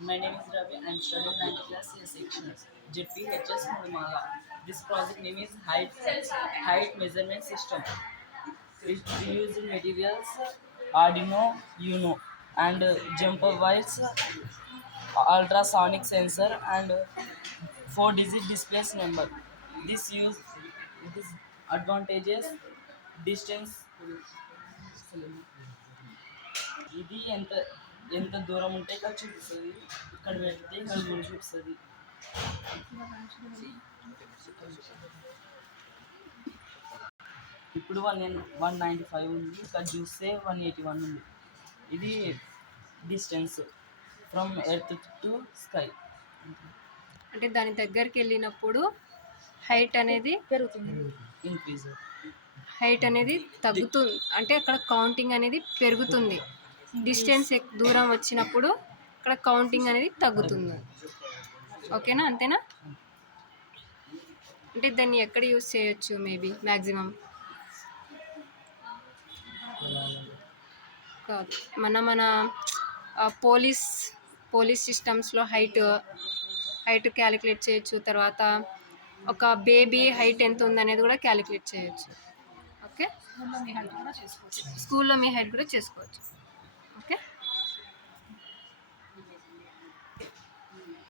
My name is Ravi. I am studying 9th class C section. JPHS Nirmala. This project name is height measurement system. It uses materials Arduino Uno and jumper wires, ultrasonic sensor and 4-digit display number. This advantages distance. ఇది ఎంత ఎంత దూరం ఉంటే ఇక్కడ చూపిస్తుంది, ఇక్కడ పెడితే ఇక్కడ చూపిస్తుంది. ఇప్పుడు 195 ఉంది, ఇక్కడ చూస్తే 181 ఉంది. ఇది distance from earth to sky. అంటే దాని దగ్గరికి వెళ్ళినప్పుడు హైట్ అనేది పెరుగుతుంది, ఇంక్రీజ్. హైట్ అనేది తగ్గుతుంది, అంటే అక్కడ కౌంటింగ్ అనేది పెరుగుతుంది. డిస్టెన్స్ దూరం వచ్చినప్పుడు అక్కడ కౌంటింగ్ అనేది తగ్గుతుంది. ఓకేనా, అంతేనా? అంటే దాన్ని ఎక్కడ యూజ్ చేయొచ్చు మేబీ మ్యాక్సిమం? కాదు, మన పోలీస్ సిస్టమ్స్లో హైట్ క్యాలిక్యులేట్ చేయొచ్చు. తర్వాత ఒక బేబీ హైట్ ఎంత ఉందనేది కూడా క్యాలిక్యులేట్ చేయొచ్చు. ఓకే, స్కూల్లో మీ హైట్ కూడా చేసుకోవచ్చు.